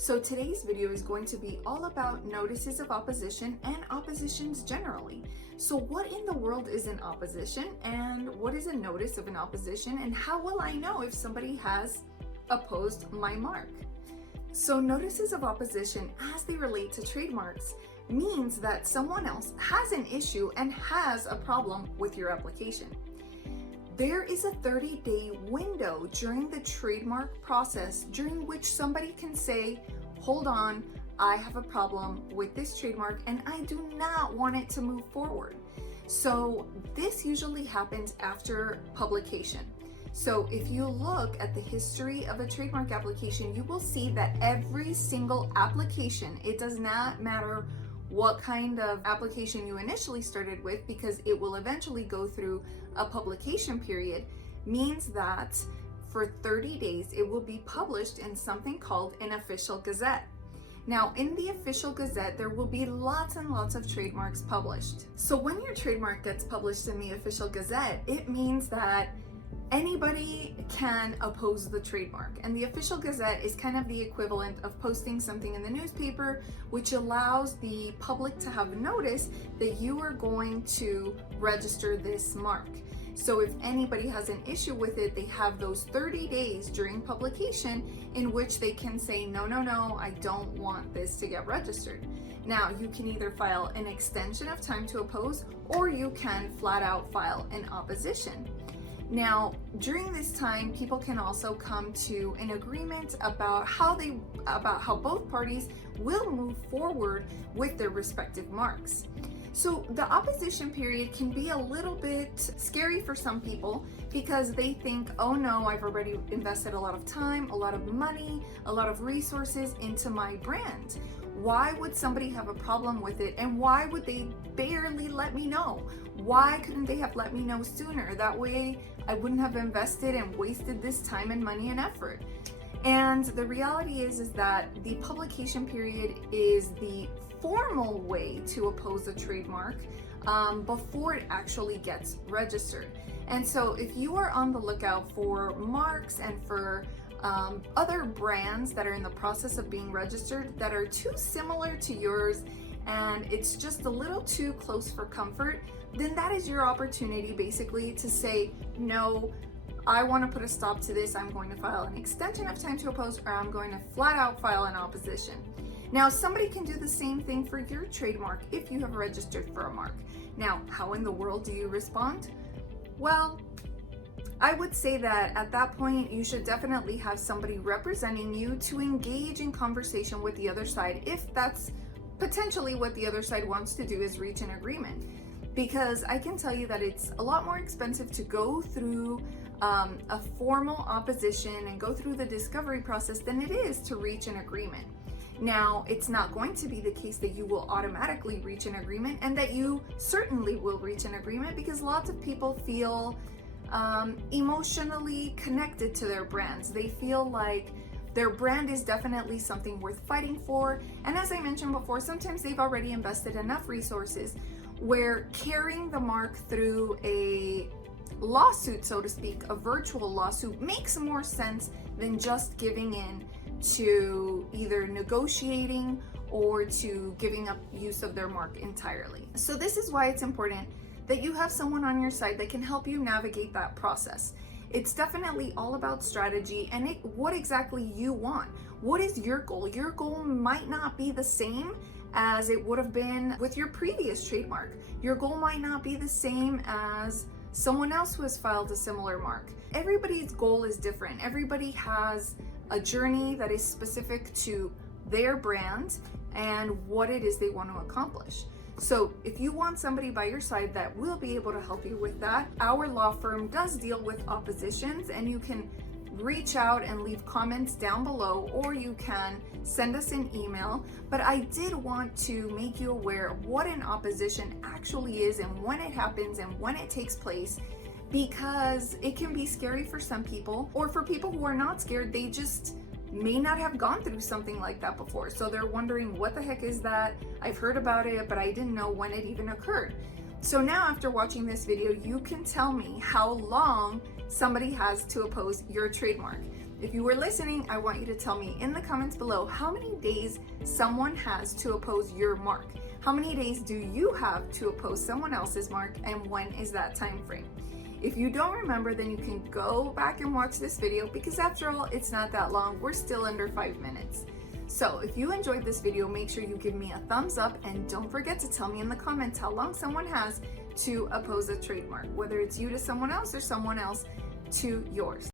So today's video is going to be all about notices of opposition and oppositions generally. So what in the world is an opposition, and what is a notice of an opposition, and how will I know if somebody has opposed my mark? So notices of opposition, as they relate to trademarks, means that someone else has an issue and has a problem with your application. There is a 30-day window during the trademark process during which somebody can say, hold on, I have a problem with this trademark and I do not want it to move forward. So this usually happens after publication. So if you look at the history of a trademark application, you will see that every single application, it does not matter what kind of application you initially started with, because it will eventually go through a publication period, means that for 30 days it will be published in something called an official gazette. Now, in the official gazette, there will be lots and lots of trademarks published. So when your trademark gets published in the official gazette, it means that anybody can oppose the trademark. And the official gazette is kind of the equivalent of posting something in the newspaper, which allows the public to have notice that you are going to register this mark. So if anybody has an issue with it, they have those 30 days during publication in which they can say, no, I don't want this to get registered. Now, you can either file an extension of time to oppose, or you can flat out file an opposition. Now, during this time, people can also come to an agreement about how both parties will move forward with their respective marks. So the opposition period can be a little bit scary for some people because they think, oh no, I've already invested a lot of time, a lot of money, a lot of resources into my brand. Why would somebody have a problem with it, and why would they barely let me know? Why couldn't they have let me know sooner? That way I wouldn't have invested and wasted this time and money and effort. And the reality is that the publication period is the formal way to oppose a trademark before it actually gets registered. And so if you are on the lookout for marks and for other brands that are in the process of being registered that are too similar to yours and it's just a little too close for comfort, then that is your opportunity basically to say, no, I want to put a stop to this. I'm going to file an extension of time to oppose, or I'm going to flat out file an opposition. Now, somebody can do the same thing for your trademark if you have registered for a mark. Now, how in the world do you respond? Well, I would say that at that point, you should definitely have somebody representing you to engage in conversation with the other side, if that's potentially what the other side wants to do, is reach an agreement. Because I can tell you that it's a lot more expensive to go through a formal opposition and go through the discovery process than it is to reach an agreement. Now, it's not going to be the case that you will automatically reach an agreement, and that you certainly will reach an agreement, because lots of people feel emotionally connected to their brands. They feel like their brand is definitely something worth fighting for. And as I mentioned before, sometimes they've already invested enough resources where carrying the mark through a lawsuit, so to speak, a virtual lawsuit, makes more sense than just giving in to either negotiating or to giving up use of their mark entirely. So this is why it's important that you have someone on your side that can help you navigate that process. It's definitely all about strategy and what exactly you want. What is your goal? Your goal might not be the same as it would have been with your previous trademark. Your goal might not be the same as someone else who has filed a similar mark. Everybody's goal is different. Everybody has a journey that is specific to their brand and what it is they want to accomplish. So if you want somebody by your side that will be able to help you with that, our law firm does deal with oppositions, and you can reach out and leave comments down below, or you can send us an email. But I did want to make you aware of what an opposition actually is and when it happens and when it takes place, because it can be scary for some people, or for people who are not scared, they just may not have gone through something like that before. So they're wondering, what the heck is that? I've heard about it, but I didn't know when it even occurred. So now, after watching this video, you can tell me how long somebody has to oppose your trademark. If you were listening, I want you to tell me in the comments below how many days someone has to oppose your mark. How many days do you have to oppose someone else's mark, and when is that time frame? If you don't remember, then you can go back and watch this video, because after all, it's not that long. We're still under 5 minutes. So if you enjoyed this video, make sure you give me a thumbs up, and don't forget to tell me in the comments how long someone has to oppose a trademark, whether it's you to someone else or someone else to yours.